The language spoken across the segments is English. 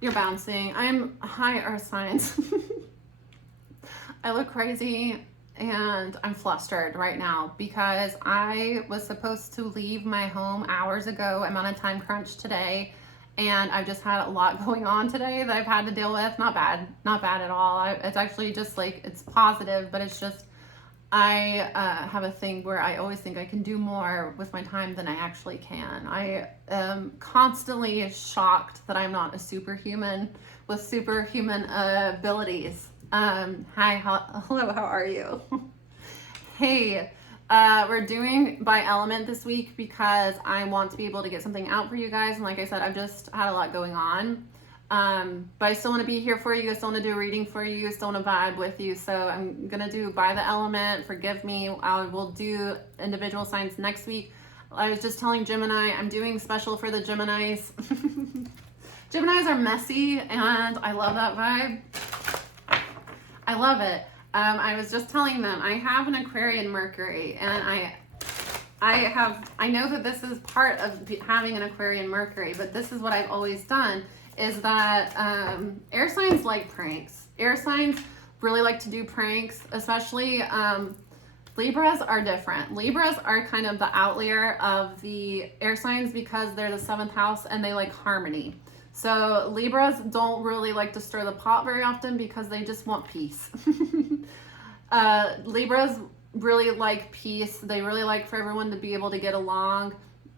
You're bouncing. I'm high earth signs. I look crazy and I'm flustered right now because I was supposed to leave my home hours ago. I'm on a time crunch today and I've just had a lot going on today that I've had to deal with. Not bad at all. It's actually just like, it's positive, but it's just, I have a thing where I always think I can do more with my time than I actually can. I am constantly shocked that I'm not a superhuman with superhuman abilities. Hi, hello, how are you? Hey, we're doing by element this week because I want to be able to get something out for you guys. And like I said, I've just had a lot going on. But I still want to be here for you. I still want to do a reading for you. I still want to vibe with you. So I'm going to do by the element. Forgive me. I will do individual signs next week. I was just telling Gemini, I'm doing special for the Geminis. Geminis are messy and I love that vibe. I love it. I was just telling them I have an Aquarian Mercury and I know that this is part of having an Aquarian Mercury, but this is what I've always done is that air signs like pranks. Air signs really like to do pranks, especially Libras are different. Libras are kind of the outlier of the air signs because they're the 7th house and they like harmony. So Libras don't really like to stir the pot very often because they just want peace. Libras really like peace. They really like for everyone to be able to get along.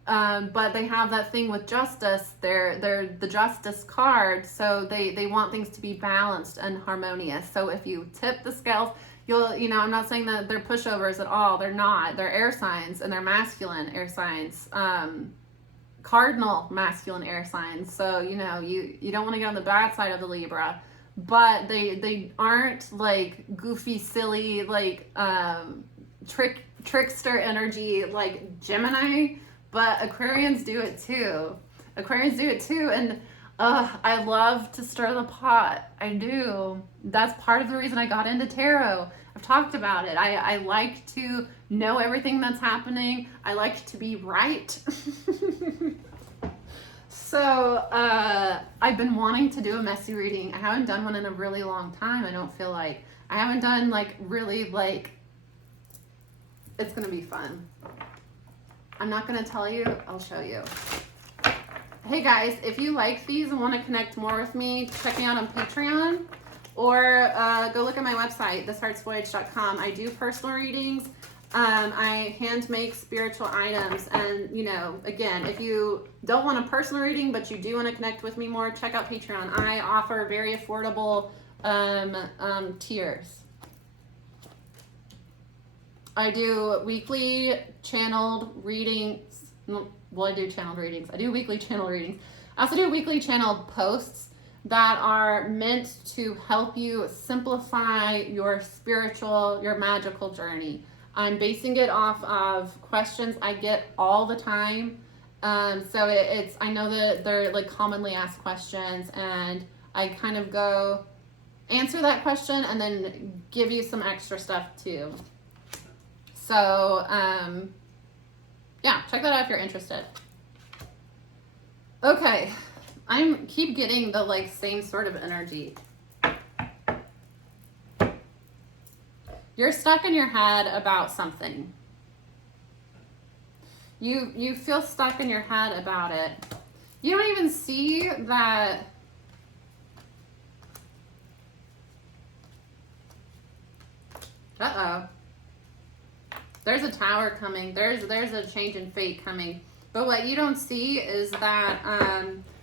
But they have that thing with justice. They're the justice card. So they want things to be balanced and harmonious. So if you tip the scales, I'm not saying that they're pushovers at all. They're not. They're air signs and they're masculine air signs. Cardinal masculine air signs. So, you don't want to get on the bad side of the Libra, but they aren't like goofy, silly, like trickster energy like Gemini, but Aquarians do it too. And I love to stir the pot. I do. That's part of the reason I got into tarot. I've talked about it. I like to know everything that's happening. I like to be right. So I've been wanting to do a messy reading. I haven't done one in a really long time. I don't feel like. I haven't done it's going to be fun. I'm not going to tell you. I'll show you. Hey guys, if you like these and want to connect more with me, check me out on Patreon or go look at my website, thisheartsvoyage.com. I do personal readings. I hand make spiritual items. And, again, if you don't want a personal reading, but you do want to connect with me more, check out Patreon. I offer very affordable tiers. I do weekly channeled readings. Well, I do channeled readings. I do weekly channel readings. I also do weekly channeled posts that are meant to help you simplify your magical journey. I'm basing it off of questions I get all the time. So I know that they're like commonly asked questions and I kind of go answer that question and then give you some extra stuff too. So, yeah, check that out if you're interested. Okay, I keep getting the same sort of energy. You're stuck in your head about something. You feel stuck in your head about it. You don't even see that. Uh-oh. There's a tower coming. There's a change in fate coming. But what you don't see is that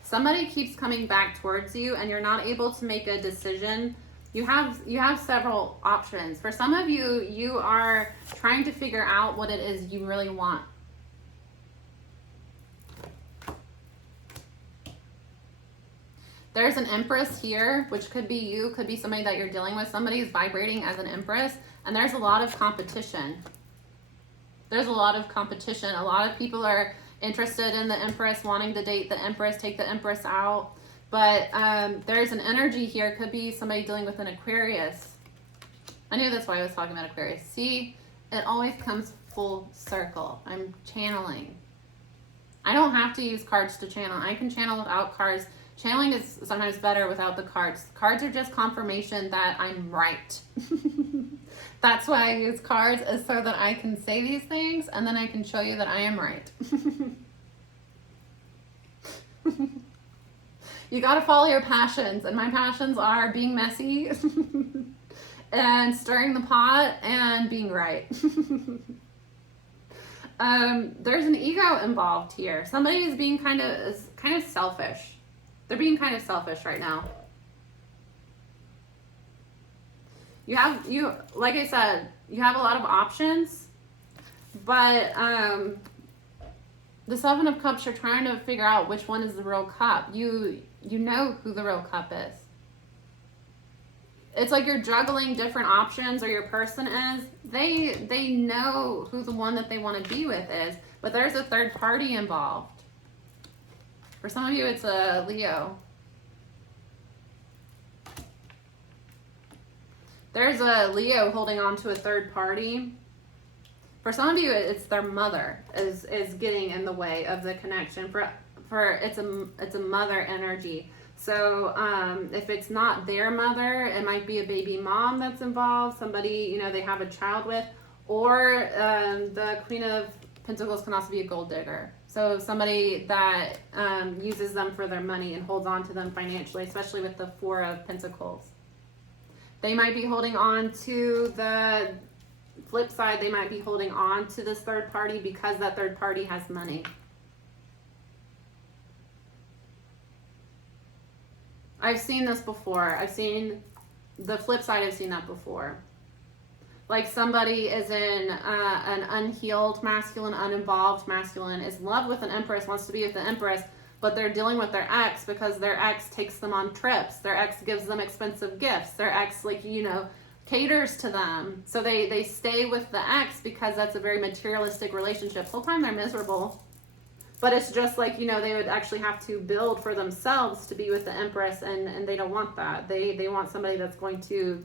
somebody keeps coming back towards you and you're not able to make a decision. You have several options. For some of you, you are trying to figure out what it is you really want. There's an Empress here, which could be you, could be somebody that you're dealing with. Somebody is vibrating as an Empress, and there's a lot of competition. There's a lot of competition. A lot of people are interested in the Empress, wanting to date the Empress, take the Empress out. But there's an energy here. Could be somebody dealing with an Aquarius. I knew that's why I was talking about Aquarius. See, it always comes full circle. I'm channeling. I don't have to use cards to channel. I can channel without cards Channeling is sometimes better without the cards. Cards are just confirmation that I'm right. That's why I use cards, is so that I can say these things and then I can show you that I am right. You got to follow your passions, and my passions are being messy and stirring the pot and being right. There's an ego involved here. Somebody is being kind of selfish. They're being kind of selfish right now. Like I said, you have a lot of options, but the Seven of Cups, you're trying to figure out which one is the real cup. You know who the real cup is. It's like you're juggling different options, or your person is. They know who the one that they want to be with is, but there's a third party involved. For some of you, it's a Leo. There's a Leo holding on to a third party. For some of you, it's their mother is getting in the way of the connection. For it's a mother energy. So if it's not their mother, it might be a baby mom that's involved. Somebody they have a child with, or the Queen of Pentacles can also be a gold digger. So somebody that uses them for their money and holds on to them financially, especially with the Four of Pentacles. They might be holding on to the flip side. They might be holding on to this third party because that third party has money. I've seen this before. I've seen the flip side. I've seen that before. Like somebody is in an unhealed masculine, uninvolved masculine, is in love with an empress, wants to be with the empress, but they're dealing with their ex because their ex takes them on trips. Their ex gives them expensive gifts. Their ex, caters to them. So they stay with the ex because that's a very materialistic relationship. The whole time they're miserable. But it's just like, they would actually have to build for themselves to be with the empress, and they don't want that. They want somebody that's going to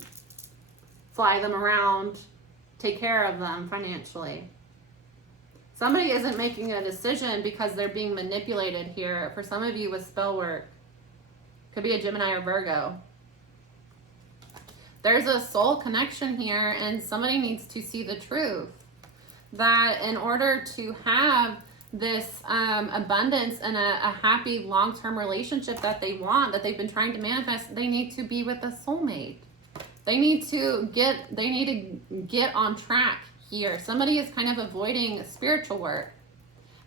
fly them around, take care of them financially. Somebody isn't making a decision because they're being manipulated here. For some of you with spell work, could be a Gemini or Virgo. There's a soul connection here, and somebody needs to see the truth. That in order to have this abundance and a happy long-term relationship that they want, that they've been trying to manifest, they need to be with a soulmate. They need to get on track here. Somebody is kind of avoiding spiritual work.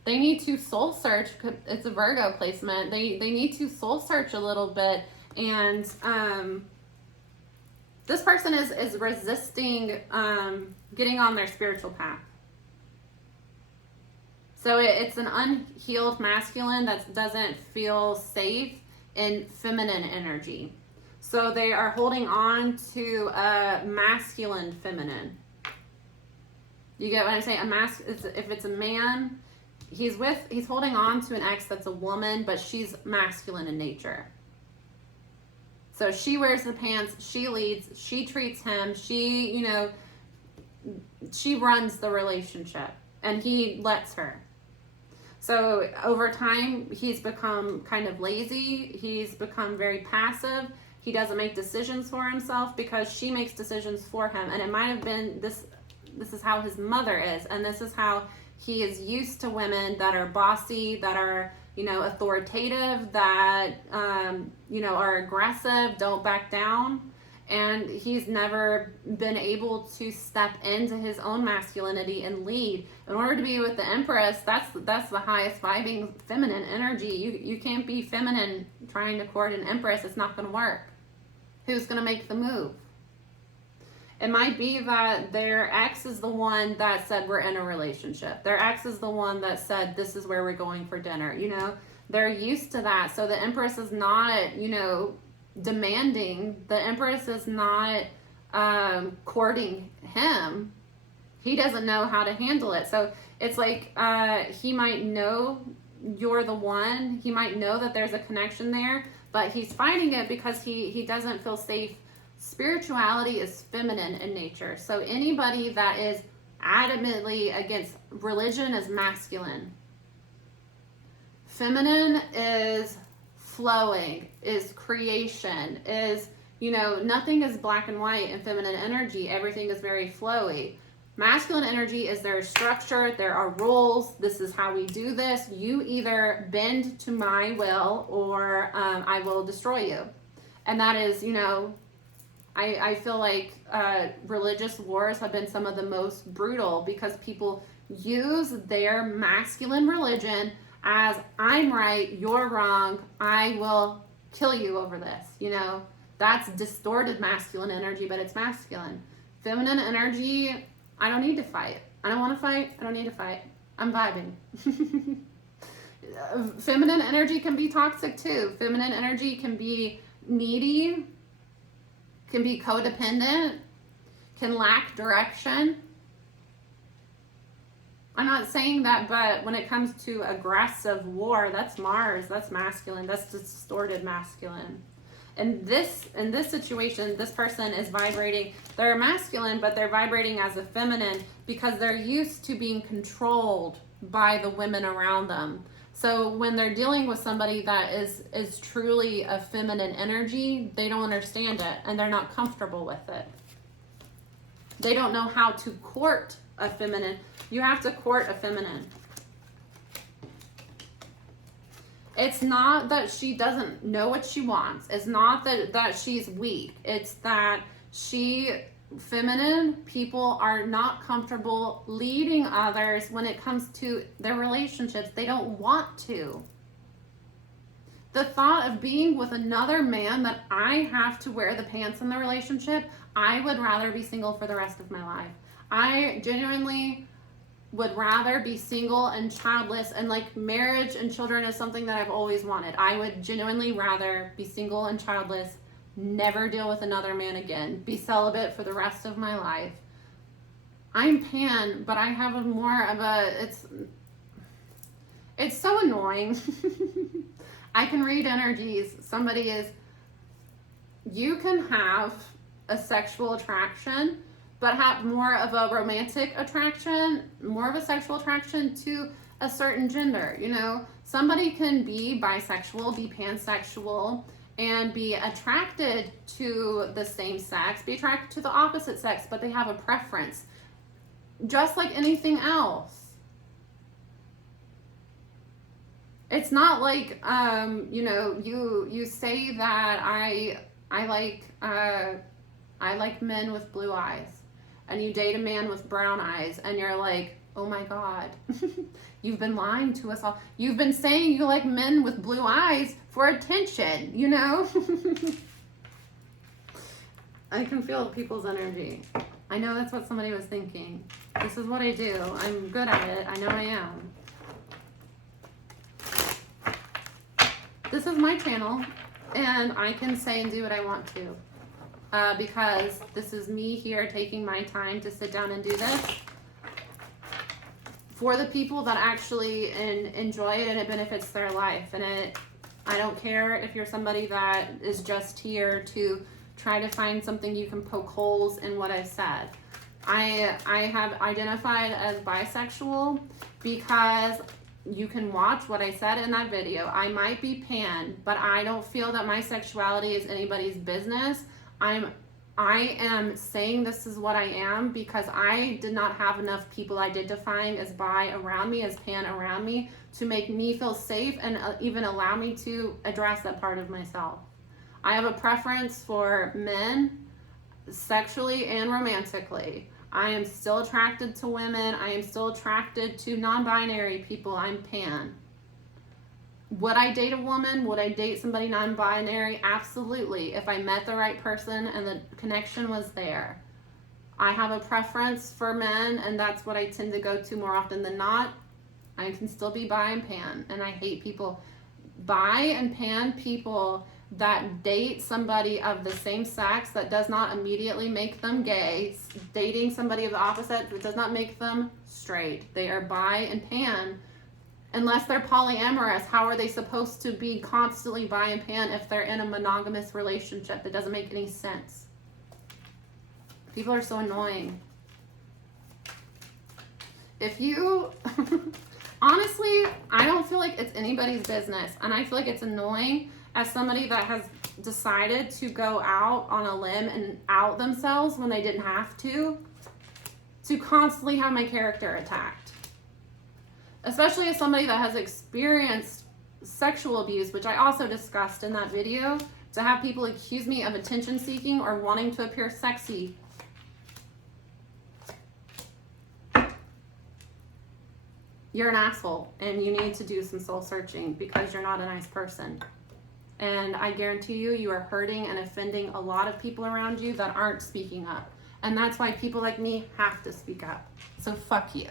They need to soul search. It's a Virgo placement. They need to soul search a little bit, and this person is resisting getting on their spiritual path. So it's an unhealed masculine that doesn't feel safe in feminine energy. So they are holding on to a masculine feminine. You get what I'm saying? If it's a man, he's holding on to an ex that's a woman, but she's masculine in nature. So she wears the pants, she leads, she treats him, she runs the relationship, and he lets her. So over time, he's become kind of lazy. He's become very passive. He doesn't make decisions for himself because she makes decisions for him. And it might have been this is how his mother is. And this is how he is used to women that are bossy, that are, authoritative, that, are aggressive, don't back down. And he's never been able to step into his own masculinity and lead. In order to be with the Empress, that's the highest vibing feminine energy. You can't be feminine trying to court an Empress. It's not going to work. Who's going to make the move? It might be that their ex is the one that said we're in a relationship. Their ex is the one that said this is where we're going for dinner. They're used to that. So the Empress is not, demanding. The Empress is not courting him. He doesn't know how to handle it. So it's like he might know you're the one. He might know that there's a connection there, but he's fighting it because he doesn't feel safe. Spirituality is feminine in nature. So anybody that is adamantly against religion is masculine. Feminine is flowing, is creation, is, you know, nothing is black and white in feminine energy. Everything is very flowy. Masculine energy is there is structure, there are rules, this is how we do this. You either bend to my will or I will destroy you. And that is, you know, I feel like religious wars have been some of the most brutal because people use their masculine religion as I'm right, you're wrong, I will kill you over this. You know, that's distorted masculine energy, but it's masculine. Feminine energy, I don't need to fight. I don't want to fight. I don't need to fight. I'm vibing. Feminine energy can be toxic too. Feminine energy can be needy, can be codependent, can lack direction. I'm not saying that, but when it comes to aggressive war, that's Mars, that's masculine, that's distorted masculine. In this situation, this person is vibrating, they're masculine, but they're vibrating as a feminine because they're used to being controlled by the women around them. So when they're dealing with somebody that is truly a feminine energy, they don't understand it and they're not comfortable with it. They don't know how to court a feminine. You have to court a feminine. It's not that she doesn't know what she wants. It's not that she's weak. It's that feminine people are not comfortable leading others when it comes to their relationships. They don't want to. The thought of being with another man that I have to wear the pants in the relationship, I would rather be single for the rest of my life. I genuinely would rather be single and childless, and like marriage and children is something that I've always wanted. I would genuinely rather be single and childless, never deal with another man again, be celibate for the rest of my life. I'm pan, but I have a more of a, it's so annoying. I can read energies. Somebody is, you can have a sexual attraction, but have more of a romantic attraction, more of a sexual attraction to a certain gender. You know, somebody can be bisexual, be pansexual, and be attracted to the same sex, be attracted to the opposite sex, but they have a preference, just like anything else. It's not like, you know, you say that I like men with blue eyes, and you date a man with brown eyes, and you're like, oh my God, you've been lying to us all. You've been saying you like men with blue eyes for attention, you know? I can feel people's energy. I know that's what somebody was thinking. This is what I do. I'm good at it. I know I am. This is my channel, and I can say and do what I want to. Because this is me here taking my time to sit down and do this for the people that actually enjoy it and it benefits their life. And I don't care if you're somebody that is just here to try to find something you can poke holes in what I've said. I have identified as bisexual because you can watch what I said in that video. I might be pan, but I don't feel that my sexuality is anybody's business. I am saying this is what I am because I did not have enough people identifying as bi around me, as pan around me, to make me feel safe and even allow me to address that part of myself. I have a preference for men, sexually and romantically. I am still attracted to women. I am still attracted to non-binary people. I'm pan. Would I date a woman? Would I date somebody non-binary? Absolutely. If I met the right person and the connection was there. I have a preference for men, and that's what I tend to go to more often than not. I can still be bi and pan, and I hate people. Bi and pan people that date somebody of the same sex, that does not immediately make them gay. Dating somebody of the opposite, that does not make them straight. They are bi and pan. Unless they're polyamorous, how are they supposed to be constantly bi and pan if they're in a monogamous relationship? That doesn't make any sense. People are so annoying. If you Honestly, I don't feel like it's anybody's business. And I feel like it's annoying as somebody that has decided to go out on a limb and out themselves when they didn't have to constantly have my character attacked. Especially as somebody that has experienced sexual abuse, which I also discussed in that video, to have people accuse me of attention seeking or wanting to appear sexy. You're an asshole and you need to do some soul searching because you're not a nice person. And I guarantee you, you are hurting and offending a lot of people around you that aren't speaking up. And that's why people like me have to speak up. So fuck you.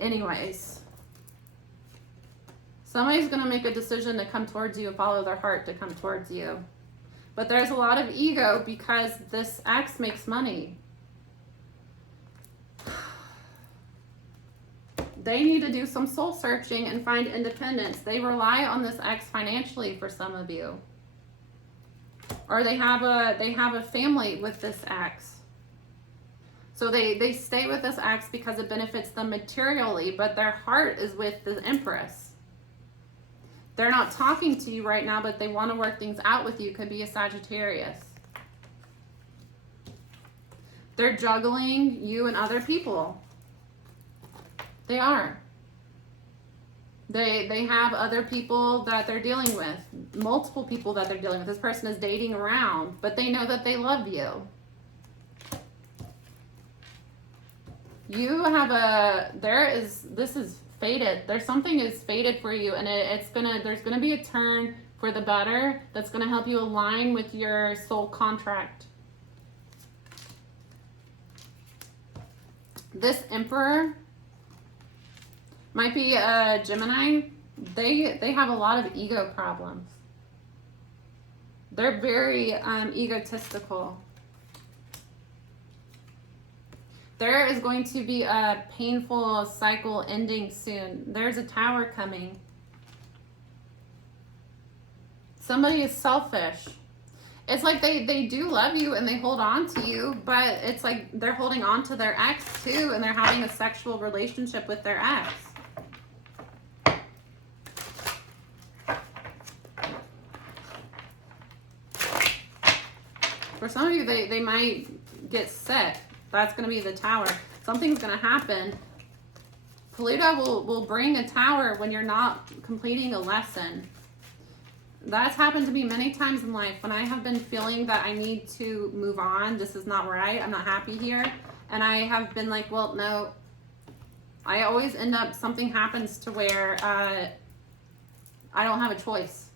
Anyways, somebody's going to make a decision to come towards you and follow their heart to come towards you. But there's a lot of ego because this ex makes money. They need to do some soul searching and find independence. They rely on this ex financially for some of you. Or they have a family with this ex. So they stay with this ex because it benefits them materially, but their heart is with the Empress. They're not talking to you right now, but they want to work things out with you. Could be a Sagittarius. They're juggling you and other people. They are. They have other people that they're dealing with. Multiple people that they're dealing with. This person is dating around, but they know that they love you. You have this is fated. There's something is fated for you, and there's gonna be a turn for the better that's gonna help you align with your soul contract. This Emperor might be a Gemini. They have a lot of ego problems. They're very egotistical. There is going to be a painful cycle ending soon. There's a tower coming. Somebody is selfish. It's like they do love you and they hold on to you, but it's like they're holding on to their ex too, and they're having a sexual relationship with their ex. For some of you, they might get sick. That's going to be the tower. Something's going to happen. Pluto will bring a tower when you're not completing a lesson. That's happened to me many times in life when I have been feeling that I need to move on. This is not right. I'm not happy here. And I have been like, well, no. I always end up, something happens to where I don't have a choice.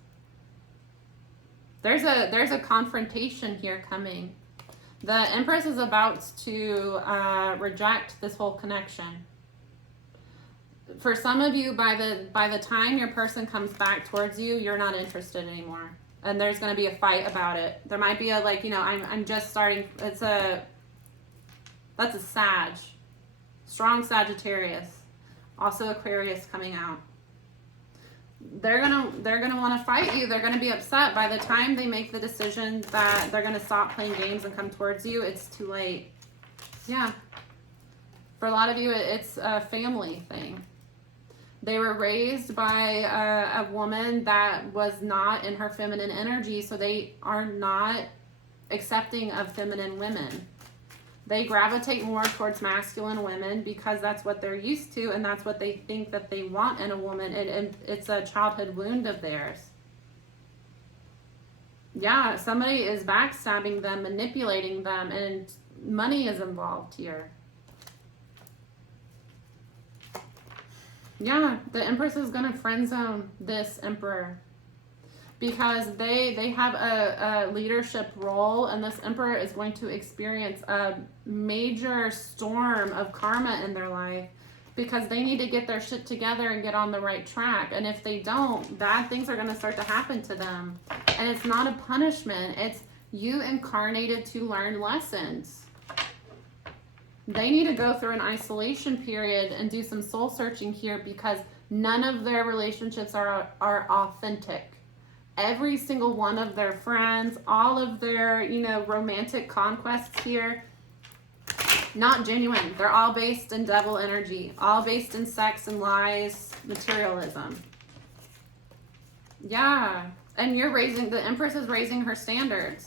There's a confrontation here coming. The Empress is about to reject this whole connection. For some of you, by the time your person comes back towards you, you're not interested anymore, and there's going to be a fight about it. There might be a I'm just starting. That's a Sag, strong Sagittarius, also Aquarius coming out. They're gonna want to fight you. They're gonna be upset. By the time they make the decision that they're gonna stop playing games and come towards you, it's too late. Yeah. For a lot of you, it's a family thing. They were raised by a woman that was not in her feminine energy, so they are not accepting of feminine women. They gravitate more towards masculine women because that's what they're used to, and that's what they think that they want in a woman. It's a childhood wound of theirs. Yeah, somebody is backstabbing them, manipulating them, and money is involved here. Yeah, the Empress is going to friend zone this Emperor because they have a leadership role, and this Emperor is going to experience a major storm of karma in their life because they need to get their shit together and get on the right track. And if they don't, bad things are going to start to happen to them. And it's not a punishment. It's you incarnated to learn lessons. They need to go through an isolation period and do some soul searching here because none of their relationships are authentic. Every single one of their friends, all of their, romantic conquests here, not genuine. They're all based in devil energy, all based in sex and lies, materialism. Yeah. And you're raising, the Empress is raising her standards.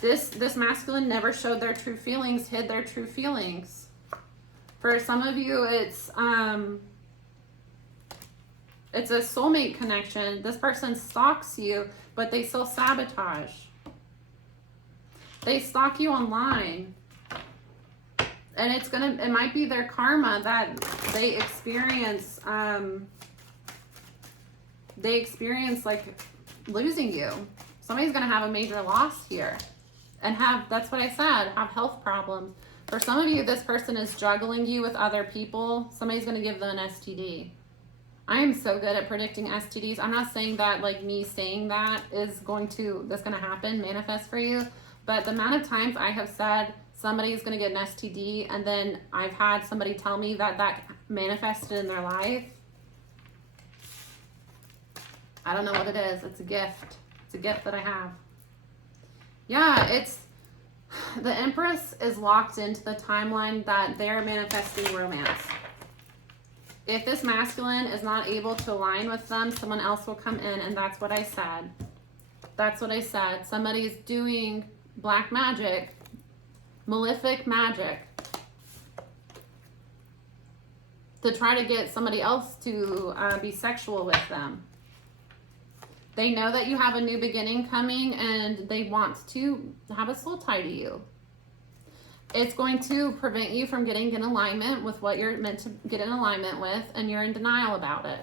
This masculine never showed their true feelings, hid their true feelings. For some of you, it's a soulmate connection. This person stalks you, but they still sabotage. They stalk you online. And it might be their karma that they experience like losing you. Somebody's gonna have a major loss here. And that's what I said, have health problems. For some of you, this person is juggling you with other people. Somebody's going to give them an STD. I am so good at predicting STDs. I'm not saying that like me saying that that's going to happen, manifest for you. But the amount of times I have said somebody is going to get an STD and then I've had somebody tell me that manifested in their life. I don't know what it is. It's a gift. It's a gift that I have. Yeah, the Empress is locked into the timeline that they're manifesting romance. If this masculine is not able to align with them, someone else will come in, and that's what I said. That's what I said. Somebody's doing black magic, malefic magic, to try to get somebody else to be sexual with them. They know that you have a new beginning coming and they want to have a soul tie to you. It's going to prevent you from getting in alignment with what you're meant to get in alignment with, and you're in denial about it.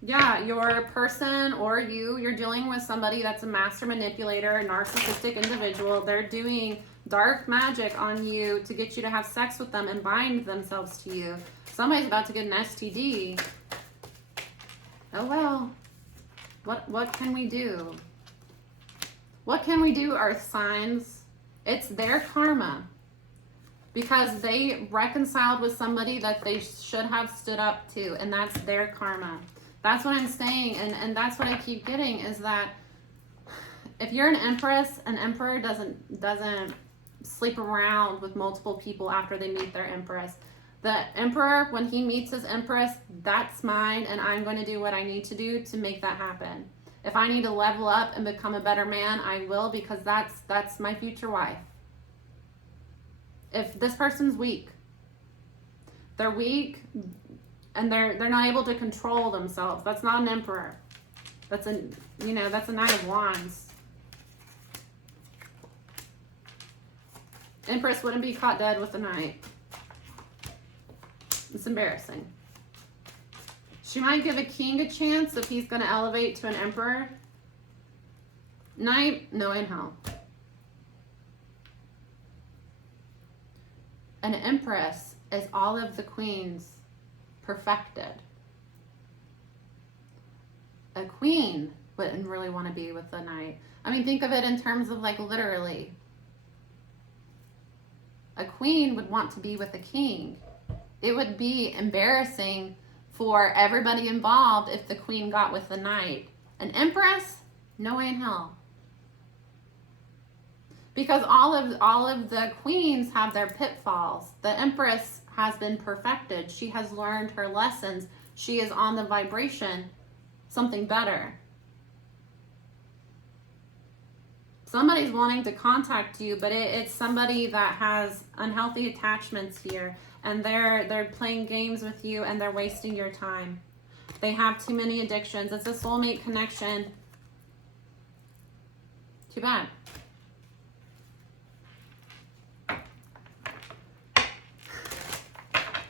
Yeah, your person or you're dealing with somebody that's a master manipulator, a narcissistic individual. They're doing dark magic on you to get you to have sex with them and bind themselves to you. Somebody's about to get an STD. Oh well. What can we do? What can we do, earth signs? It's their karma. Because they reconciled with somebody that they should have stood up to, and that's their karma. That's what I'm saying, and that's what I keep getting, is that if you're an empress, an emperor doesn't sleep around with multiple people after they meet their empress. The emperor, when he meets his empress, that's mine, and I'm going to do what I need to do to make that happen. If I need to level up and become a better man, I will, because that's my future wife. If this person's weak, they're weak, and they're not able to control themselves. That's not an emperor. That's a Knight of Wands. Empress wouldn't be caught dead with a knight. It's embarrassing. She might give a king a chance if he's going to elevate to an emperor. Knight, no in hell. An empress is all of the queens perfected. A queen wouldn't really want to be with a knight. I mean, think of it in terms of like literally. A queen would want to be with a king. It would be embarrassing for everybody involved if the queen got with the knight. An empress? No way in hell. Because all of the queens have their pitfalls. The empress has been perfected. She has learned her lessons. She is on the vibration, something better. Somebody's wanting to contact you, but it's somebody that has unhealthy attachments here, and they're playing games with you, and they're wasting your time. They have too many addictions. It's a soulmate connection. Too bad.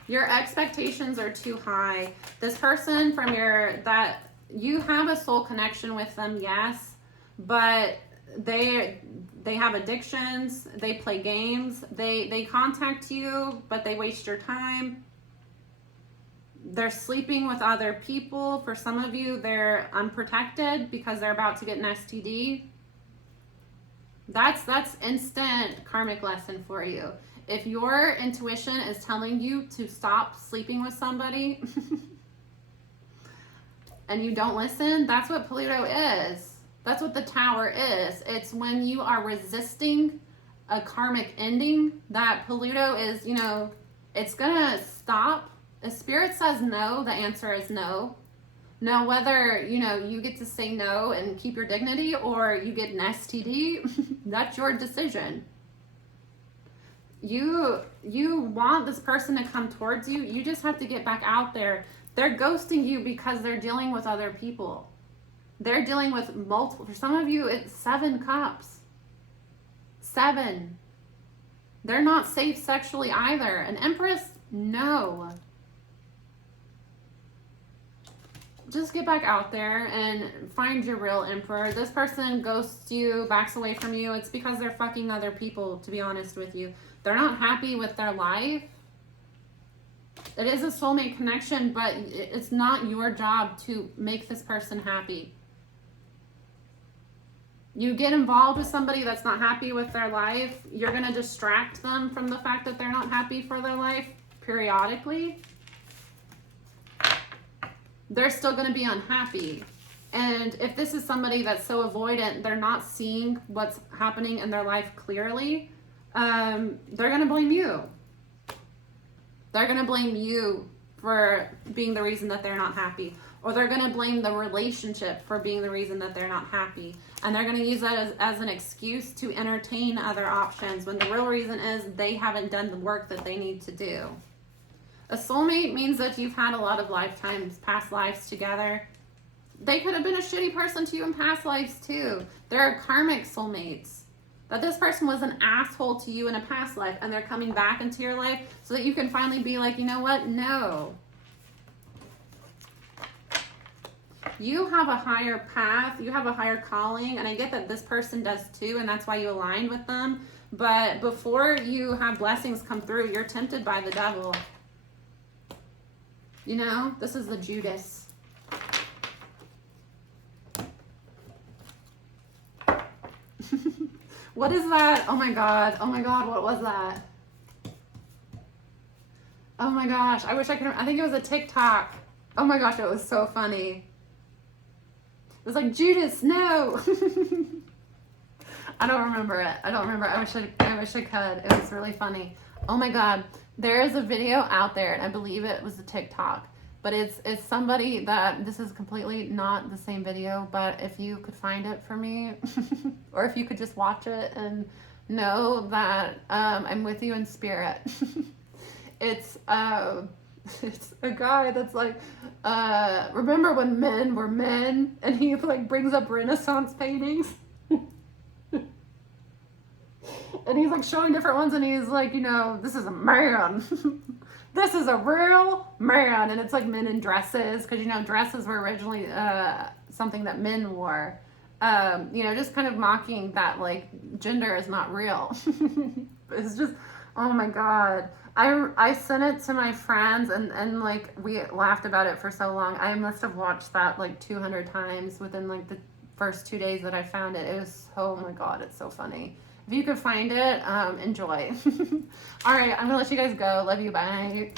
Your expectations are too high. This person you have a soul connection with them, yes, but they have addictions, they play games, they contact you, but they waste your time. They're sleeping with other people. For some of you, they're unprotected because they're about to get an STD. That's instant karmic lesson for you. If your intuition is telling you to stop sleeping with somebody and you don't listen, that's what Pluto is. That's what the Tower is. It's when you are resisting a karmic ending, that Pluto is, you know, it's gonna stop. If Spirit says no, the answer is no. Now, whether, you know, you get to say no and keep your dignity or you get an STD, that's your decision. You want this person to come towards you. You just have to get back out there. They're ghosting you because they're dealing with other people. They're dealing with multiple. For some of you, it's 7 cups. 7. They're not safe sexually either. An Empress, no. Just get back out there and find your real Emperor. This person ghosts you, backs away from you. It's because they're fucking other people, to be honest with you. They're not happy with their life. It is a soulmate connection, but it's not your job to make this person happy. You get involved with somebody that's not happy with their life, you're going to distract them from the fact that they're not happy for their life periodically. They're still going to be unhappy. And if this is somebody that's so avoidant, they're not seeing what's happening in their life clearly, they're going to blame you. They're going to blame you for being the reason that they're not happy. Or they're going to blame the relationship for being the reason that they're not happy. And they're going to use that as an excuse to entertain other options when the real reason is they haven't done the work that they need to do. A soulmate means that you've had a lot of lifetimes, past lives together. They could have been a shitty person to you in past lives too. There are karmic soulmates. That this person was an asshole to you in a past life and they're coming back into your life so that you can finally be like, you know what? No. You have a higher path. You have a higher calling. And I get that this person does too. And that's why you aligned with them. But before you have blessings come through, you're tempted by the devil. You know, this is the Judas. What is that? Oh my God. Oh my God. What was that? Oh my gosh. I wish I could. I think it was a TikTok. Oh my gosh. It was so funny. It was like, Judas, no. I don't remember it. I don't remember. I wish I could. It was really funny. Oh my God. There is a video out there, and I believe it was a TikTok, but it's somebody that, this is completely not the same video, but if you could find it for me, or if you could just watch it and know that I'm with you in spirit. It's a guy that's like, remember when men were men, and he like brings up Renaissance paintings. And he's like showing different ones, and he's like, you know, this is a man. This is a real man. And it's like men in dresses, because, you know, dresses were originally something that men wore. You know, just kind of mocking that, like, gender is not real. It's just, oh my God. I sent it to my friends, and like, we laughed about it for so long. I must have watched that like 200 times within like the first 2 days that I found it. It was, oh my God, it's so funny. If you could find it, enjoy. All right, I'm gonna let you guys go. Love you, bye.